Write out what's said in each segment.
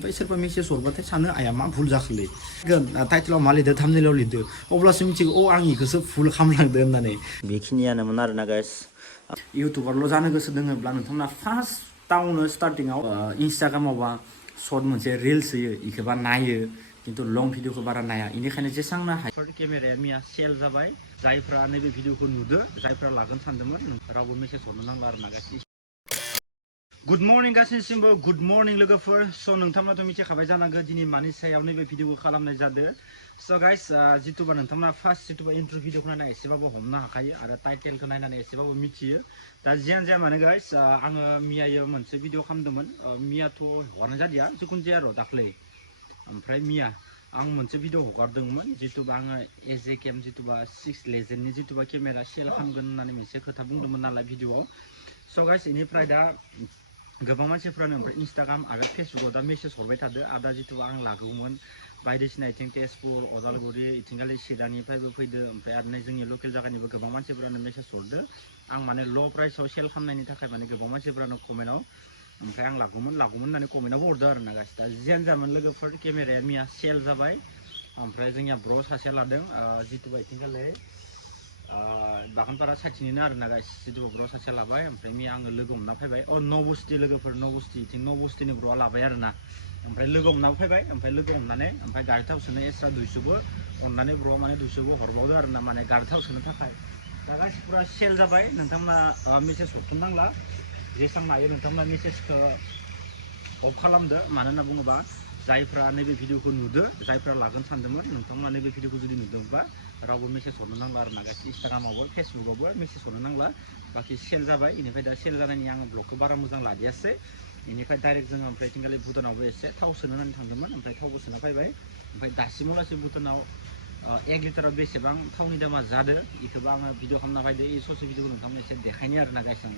ओमफ्राय सोरबा मेसेज हरबाथाय सानो आया मा भुल जाखोलै टाइटेलाव मा लिरदो थाम्बनेइलाव लिरदो अब्लासो मिथिगौ अ आं इखौसो भुल खालामलांदो होननानै बेखिनियानोमोन आरोना गाइस इउटुबारल' जानो गोसो दोङोब्ला नोंथांमोना फार्स्टआवनो स्टार्टिंआव इन्स्टाग्रामाव बा सर्ट मोनसे रिल्स होयो इखोबा नायो खिन्थु लं भिडिअखौ बारा नाया इनिखायनो जेसांनो हायो केमेराया मिया सेल जाबाय जायफ्रा नैबे भिडिअखौ नुदो जायफ्रा लागोन सानदोंमोन रावबो मेसेज हरनो नांला आरोना गासै गुड मर्निं गासैसिमबो गुड मर्निं लोगोफोर स' नोंथांमोनाथ' मिथिखाबाय जानांगौ दिनै मानि सायाव नैबे भिडिअखौ खालामनाय जादों स' गाइस जितुबा नोंथांमोना फार्स्ट जितुबा इन्ट्र' भिडिअखौ नायना एसेबाबो हमनो हाखायो आरो टाइटेलखौ नायनानै एसेबाबो मिथियो दा जियानो जाया मानो गाइस आङो मियायो मोनसे भिडिअ खालामदोंमोन मियाथ' हगारनाय जादिया जिखुनु जाया र' दाख्लै ओमफ्राय मिया आं मोनसे भिडिअ हगारदोंमोन जितुबा आङो एजे केम जितुबा 6 लेजेन्डनि जितुबा केमेरा सेल खालामगोन होननानै मोनसे खोथा बुंदोंमोन नालाय भिडिअआव स' गाइस इनिफ्राय दा गोबां मानसिफ्रानो ओमफ्राय इन्स्टाग्राम आरो फेसबुकआव दा मेसेज हरबाय थादो आदा जितु आं लागौमोन बायदिसिना इथिं तेजपुर अदालगुरि इथिंगालि चिरांनिफ्रायबो फैदो ओमफ्राय आरो जोंनि लकेल जायगानिबो गोबां मानसिफ्रानो मेसेज हरदो आं माने ल' प्राइसआव सेल खालामनायनि थाखाय माने गोबां मानसिफ्रानो कमेन्टआव ओमफ्राय आं लागौमोन होननानै कमेन्टआवबो हरदो आरो ना गाइस दा जियानो जामोन लोगोफोर केमेराया मिया सेल जाबाय ओमफ्राय जोंनिया ब्र' सासेया लादों जितुबा इथिंगालि बागानपारा साइडनिनो आरोना गाइस जितु ब्र' सासेया लाबाय ओमफ्राय मिया आङो लोगो हमना फैबाय नबस्थि लोगोफोर नबस्थि इथिं नबस्थिनि ब्र'आ लाबाय आरोना ओमफ्राय लोगो हमना फैबाय ओमफ्राय लोगो हमनानै ओमफ्राय गारि थाव सोनो एक्सट्रा 200बो अननानै ब्र'आ माने 200बो हरबावदो आरोना माने गारि थाव सोनो थाखाय दा गाइस पुरा सेल जाबाय नोंथांमोना मेसेज हरथ'नांला जेसां हायो नोंथांमोना मेसेजखौ अफ खालामदो मानो होनना बुङोबा जायफ्रा नैबे भिडिअखौ नुदो जायफ्रा लागोन सानदोंमोन नोंथांमोना नैबे भिडिअखौ जुदि नुदोंबा रावबो मेसेज हरनो नांला आरोना गाइस इन्स्टाग्रामावबो फेसबुकआवबो मेसेज हरनो नांला बाखि सेल जाबाय इनिफ्राय दा सेल जानायनि आङो ब्लगखौ बारा मोजां लादियासै इनिफ्राय डाइरेक्ट जोङो ओमफ्राय थिंगालि भुटानावबो एसे थाव सोनो होननानै थांदोंमोन ओमफ्राय थावबो सोना फैबाय ओमफ्राय दासिमाव लासै भुटानाव 1 लिटाराव बेसेबां थावनि दामा जादो इखौबो आङो भिडिअ खालामना फैदो इ ससे भिडिअखौ नोंथांमोन एसे देखायनि आरोना गाइस आं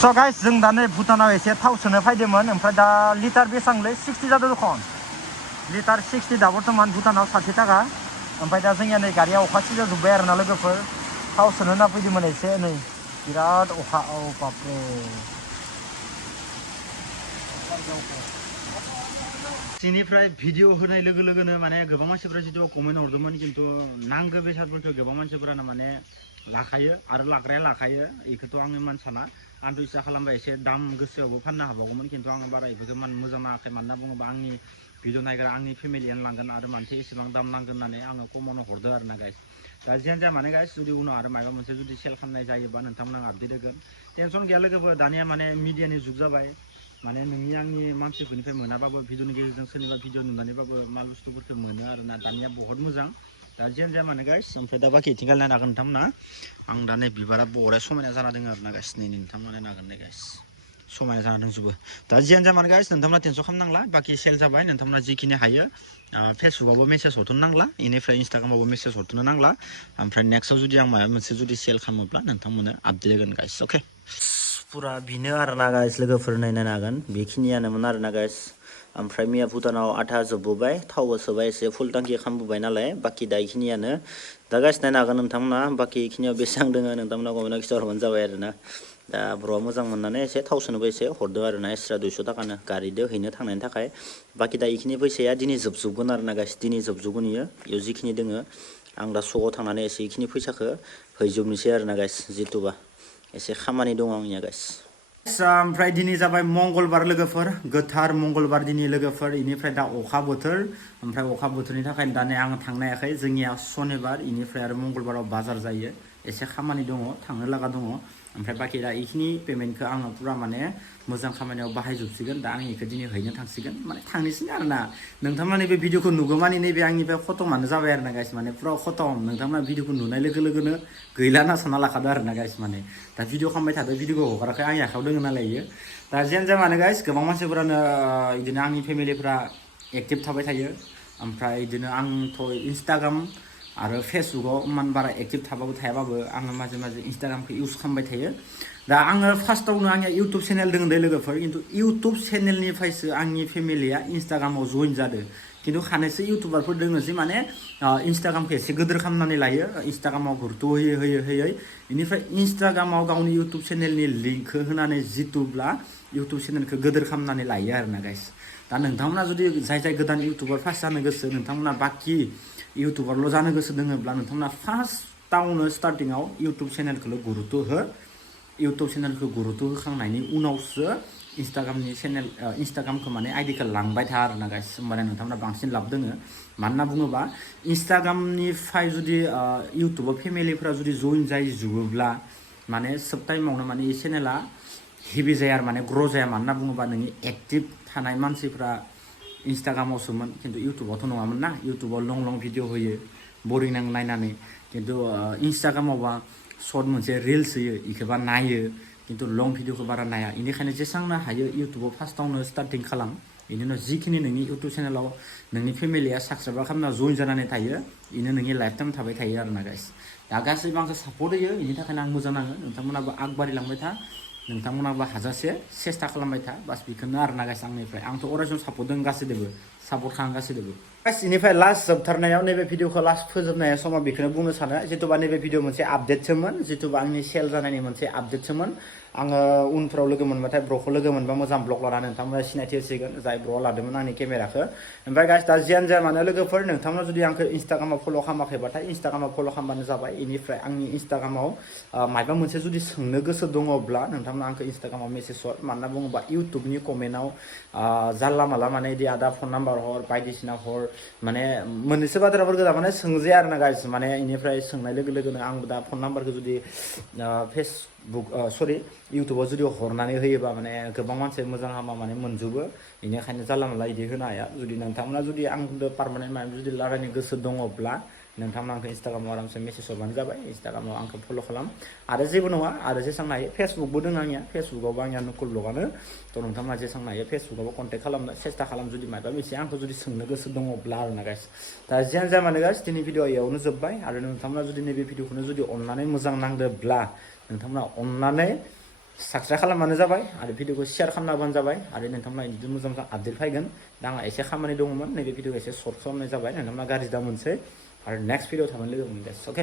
स' गाइस जों दा नै भुटानाव एसे थाव सोनो फैदोंमोन ओमफ्राय दा लिटार बेसेबांलै 60 जादों दखन लिटार 60 दा बर्थमान भुटानाव 60 थाखा ओमफ्राय दा जोंनिया नै गारिया अखा सिजाजोब्बाय आरोना लोगोफोर थाव सोनो होनना फैदोंमोन एसे नै बिराद अखा औ बापरे सिनिफ्राय भिडिअ होनाय लोगो लोगोनो माने गोबां मानसिफ्रा जितु कमेन्ट हरदोंमोन खिन्थु नांगौ बेसादफोरखौ गोबां मानसिफोरानो माने लाखायो आरो लाग्राया लाखायो बेखौथ' आं इमान साना आंथ' इसा खालामबा एसे दाम गोसायावबो फाननो हाबावगौमोन खिन्थु आङो बारा बेफोरखौ मान मोजां नाङाखै मानो होनना बुङोबा आंनि भिडिअ नायग्रा आंनि फेमिलियानो लांगोन आरो मानसि एसेबां दाम नांगोन होननानै आङो कमावनो हरदो आरोना गाइस दा जियानो जाया माने गाइस जुदि उनाव आरो माबा मोनसे जुदि सेल खालामनाय जायोबा नोंथांमोना आपडेट होगोन टेनसन गैया लोगोफोर दानिया माने मिडियानि जुग जाबाय माने नोंनि आंनि मानसिफोरनिफ्राय मोनाबाबो भिडिअनि गेजेरजों सोरनिबा भिडिअ नुनानैबाबो माल बुस्थुफोरखौ मोनो आरोना दानिया बहुत मोजां दा जियानो जाया माने गाइस ओमफ्राय दा बाखि इथिंगाल नायनो हागोन नोंथांमोना आं दा नै बिबारा बरिया समायना जाना दङ आरोना गाइस नै नोंथांमोना नायनो हागोन नै गाइस समायना जाना दंजोबो दा जियानो जाया माने गाइस नोंथांमोना टेनसन खालामनांला बाखि सेल जाबाय नोंथांमोना जिखिनि हायो फेसबुकआवबो मेसेज हरथ'नो नांला इनिफ्राय इन्स्टाग्रामावबो मेसेज हरथ'नो नांला ओमफ्राय नेक्स्टआव जुदि आं माबा मोनसे जुदि सेल खालामोब्ला नोंथांमोननो आपडेट होगोन गाइस अके पुरा बेनो आरोना गाइस लोगोफोर नायनो हागोन बेखिनियानोमोन आरोना गाइस ओमफ्राय मैया भुटानाव आधा जोबबोबाय थावबो सोबाय एसे फुल टांकि खालामबोबाय नालाय बाखि दा इखिनियानो दा गाइस नायनो हागोन नोंथांमोना बाखि इखिनियाव बेसेबां दोङो नोंथांमोना कमेन्टआव खिथाहरबानो जाबाय आरोना दा ब्र'आ मोजां मोननानै एसे थाव सोनोबो एसे हरदो आरोना एक्सट्रा 200 थाखानो गारिदो हैनो थांनायनि थाखाय बाखि दा इखिनि फैसाया दिनै जोबजोबगोन आरोना गाइस दिनै जोबजोबगोन इयाव जिखिनि दोङो आं दा सकआव थांनानै एसे इखिनि फैसाखौ हैजोबनोसै आरोना गाइस जितुबा एसे खामानि दं आंनिया गाइस ओमफ्राय दिनै जाबाय मंगलबार लोगोफोर गोथार मंगलबार दिनै लोगोफोर इनिफ्राय दा अखा बोथोर ओमफ्राय अखा बोथोरनि थाखायनो दा नै आं थांनो हायाखै जोंनिया सनिबार इनिफ्राय आरो मंगलबाराव बाजार जायो एसे खामानि दङ थांनो लागा दङ ओमफ्राय बाखि दा इखिनि पेमेन्टखौ आङो पुरा माने मोजां खामानियाव बाहायजोबसिगोन दा आं इखौ दिनै हैनो थांसिगोन माने थांनोसै आरोना नोंथांमोना नैबे भिडिअखौ नुगौमानि नैबे आंनिफ्राय खतमानो जाबाय आरोना गाइस माने पुरा खतम नोंथांमोना भिडिअखौ नुनाय लोगो लोगोनो गैला होनना सानना लाखादो आरोना गाइस माने दा भिडिअ खालामबाय थादो भिडिअखौ हगाराखै आंनि आखायाव दोङो नालाय इयो दा जियानो जाया मानो गाइस गोबां मानसिफोरानो बिदिनो आंनि फेमिलिफ्रा एक्टिभ थाबाय थायो ओमफ्राय बिदिनो आंथ' इन्स्टाग्राम आरो फेसबुकाव इमान बारा एक्टिभ थाबाबो थायाबाबो आङो माजे माजे इन्सटाग्रामखौ इउज खालामबाय थायो दा आङो फार्स्टआवनो आंनिया इउटुब चेनेल दङ दे लोगोफोर खिन्थु इउटुब चेनेलनिफ्रायसो आंनि फेमिलिया इन्सटाग्रामाव जइन जादों खिन्थु खानैसो इउटुबारफोर दङ जे माने इन्सटाग्रामखौ एसे गिदिर खालामनानै लायो इन्सटाग्रामाव गुरुत्व होयै बेनिफ्राय इन्सटाग्रामाव गावनि इउटुब चेनेलनि लिंकखौ होनानै जितुब्ला इउटुब चेनेलखौ गिदिर खालामनानै लायो आरोना गाइस दा नोंथांमोना जुदि जाय गोदान इउटुबार फार्स्ट जानो गोसो नोंथांमोना बाखि इउटुबारल' जानो गोसो दङब्ला नोंथांमोना फार्स्टआवनो स्टार्टिंआव इउटुब चेनेलखौल' गुरुत्व हो इउटुब चेनेलखौ गुरुत्व होखांनायनि उनावसो इन्सटाग्रामखौ माने आइडिखौ लांबाय था आरोना गाइस होमबाना नोंथांमोना बांसिन लाब दोङो मानो होनना बुङोबा इन्सटाग्रामनिफ्राय जुदि इउटुबाव फेमिलिफोरा जुदि जइन जायोब्ला माने सब टाइमावनो माने इ चेनेला हेभि जाया आरो माने ग्र' जाया मानो होनना बुङोबा नोंनि एक्टिभ थानाय मानसिफ्रा इन्सटाग्रामावसोमोन खिन्थु इउटुबावथ' नङामोन ना इउटुबाव लं भिडिअ होयो बरिं नाङो नायनानै खिन्थु इन्सटाग्रामावबा सर्ट मोनसे रिल्स होयो इखौबा नायो खिन्थु लं भिडिअखौ बारा नाया बेनिखायनो जेसेबांनो हायो इउटुबाव फार्स्टआवनो स्टार्टिं खालाम बेनि उनाव जिखिनि नोंनि इउटुब चेनेलाव नोंनि फेमिलिया साबसक्राइब खालामना जइन जानानै थायो बेनो नोंनि लाइफ टाइम थाबाय थायो आरोना गाइस दा गासैबो आंखौ सापर्ट होयो बेनि थाखायनो आं मोजां नाङो नोंथांमोनाबो आगबारिलांबाय था नोंथांमोनाबो हाजासे सेस्था खालामबाय था बास बेखौनो आरोना गाइस आंनिफ्राय आंथ' अरायसम सापर्ट दं गासैदोबो सापर्ट खालाम गासैदोबो गाइस बेनिफ्राय लास्ट जोबथारनायाव नैबे भिडिअखौ लास्ट फोजोबनाय समाव बेखौनो बुंनो सानो जिथुबा नैबे भिडिअ मोनसे आपडेटसोमोन जिथुबा आंनि सेल जानायनि मोनसे आपडेटसोमोन आङो उनफ्राव लोगो मोनबाथाय ब्र'खौ लोगो मोनबा मोजां ब्लग लानानै नोंथांमोना सिनायथि होसिगोन जाय ब्र'आ लादोंमोन आंनि केमेराखौ ओमफ्राय गाइस दा जियानो जाया मानो लोगोफोर नोंथांमोना जुदि आंखौ इन्सटाग्रामाव फल' खालामाखैबाथाय इन्सटाग्रामाव फल' खालामबानो जाबाय बेनिफ्राय आंनि इन्सटाग्रामाव माबा मोनसे जुदि सोंनो गोसो दङब्ला नोंथांमोना आंखौ इन्सटाग्रामाव मेसेज हर मानो बुङोबा इउटुबनि कमेन्टआव जानला माला माने बिदि आदा फन नाम्बार हर बायदिसिना हर माने मोननैसो बाथ्राफोरखौ माने सोंजाया आरोना गाइस माने बेनिफ्राय सोंनाय लोगो लोगोनो आं दा फन नाम्बारखौ जुदि इउटुबाव जुदि हरनानै होयोबा माने गोबां मानसि मोजां हामा माने मोनजोबो बेनिखायनो जानला माला बिदि होनो हाया जुदि नोंथांमोना जुदि आंजों पार्मानेन्ट माने जुदि रायलायनो गोसो दङब्ला नोंथांमोना आंखौ इन्सटाग्रामाव आरामसे मेसेज हरबानो जाबाय इन्सटाग्रामाव आंखौ फल' खालाम आरो जेबो नङा आरो जेसांनो हायो फेसबुकबो दङ आंनिया फेसबुकावबो आंनिया नकुल ब्लगानो थ' नोंथांमोना जेसांनो हायो फेसबुकावबो कन्टेक्ट खालामनो सेस्था खालाम जुदि माबा मोनसे आंखौ जुदि सोंनो गोसो दङब्ला आरोना गाइस दा जियानो जाया मानो गाइस दिनै भिडिअ इयावनो जोब्बाय आरो नोंथांमोना जुदि नैबे भिडिअखौनो जुदि अननानै मोजां नांदोंब्ला नोंथांमोना अननानै साबस्क्राइब खालामबानो जाबाय आरो भिडिअखौ शेयार खालामनाबानो जाबाय आरो नोंथांमोना बिदि मोजां आपडेट फैगोन दा आंहा एसे खामानि दङमोन नैबे भिडिअखौ एसे सर्ट खालामनाय जाबाय नोंथांमोना गाज्रि दा मोनसै आरो नेक्स्ट भिडिअ थाबैनो लोगो मोनगोन अके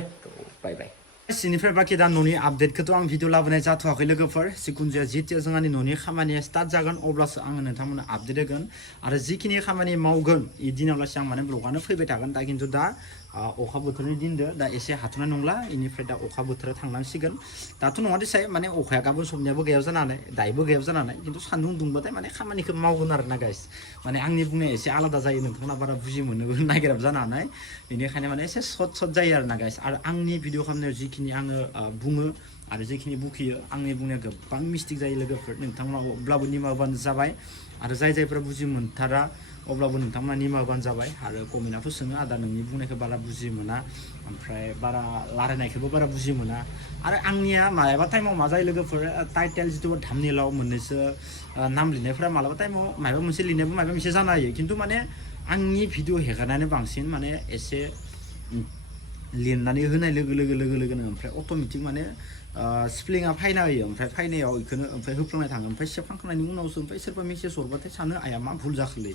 बाय बाय सिनिफ्राय बाखि दा न'नि आपडेटखौथ' आं भिडिअ लाबोनाय जाथ'वाखै लोगोफोर जिखुनु जाया जिथिया जोंहानि न'नि खामानिया स्टार्ट जागोन अब्लासो आङो नोंथांमोननो आपडेट होगोन आरो जिखिनि खामानि मावगोन बे दिनावलासि आं माने ब्लगानो फैबाय थागोन दा खिन्थु दा अखा बोथोरनि दिनदो दा एसे हाथ'नाय नंला बेनिफ्राय दा अखा बोथोरा थांनांसिगोन दाथ' नङा देसाय माने अखाया गाबोन समनियाबो गैया जानानै दायोबो गैया जानानै खिन्थु सान्दुं दुंबाथाय माने खामानिखौ मावगोन आरोना गाइस माने आंनि बुंनाया एसे आलादा जायो नोंथांमोना बारा बुजि मोननोबो नागिराबो जानानै बेनिखायनो माने एसे सर्ट जायो आरोना गाइस आरो आंनि भिडिअ खालामनायाव जिखिनि आङो बुङो आरो जिखिनि बुखियो आंनि बुंनाया गोबां मिस्टेक जायो लोगोफोर नोंथांमोना अब्लाबो निमाबानो जाबाय आरो जायफोरा बुजि मोनथारा अब्लाबो नोंथांमोना निमाबानो जाबाय आरो कमेन्टआथ' सोङो आदा नोंनि बुंनायखौ बारा बुजि मोना ओमफ्राय बारा रायलायनायखौबो बारा बुजि मोना आरो आंनिया मालाबा टाइमाव मा जायो लोगोफोर टाइटेल जिथु थाम्बनेइलाव मोननैसो नाम लिरनायफोरा मालाबा टाइमाव माबा मोनसे लिरनायाबो माबा मोनसे जानो हायो खिन्थु माने आंनि भिडिअ हेगारनानै बांसिन माने एसे लिरनानै होनाय लोगोनो ओमफ्राय अट'मेटिक माने स्पेलिंआ फायना होयो ओमफ्राय फायनायाव बेखौनो ओमफ्राय होफ्लांनाय थाङो ओमफ्राय सेबखांखांनायनि उनावसो ओमफ्राय सोरबा मेसेज हरबाथाय सानो आया मा भुल जाखोलै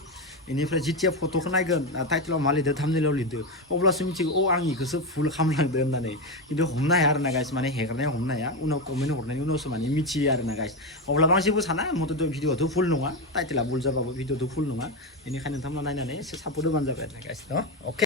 बेनिफ्राय जिथिया फट'खौ नायगोन टाइटेलाव मा लिरदो थाम्बनेइलाव लिरदो अब्लासो मिथिगौ अ आं बेखौसो भुल खालामलांदो होननानै खिन्थु हमनो हाया आरोना गाइस माने हेगारनाया हमनो हाया उनाव कमेन्ट हरनायनि उनावसो माने मिथियो आरोना गाइस अब्ला मा जेबो साना मथ'थ' भिडिअआथ' भुल नङा टाइटेला भुल जाबाबो भिडिअआथ' भुल नङा बेनिखायनो नोंथांमोना नायनानै एसे सापर्ट होबानो जाबाय आरोना गाइस न' अके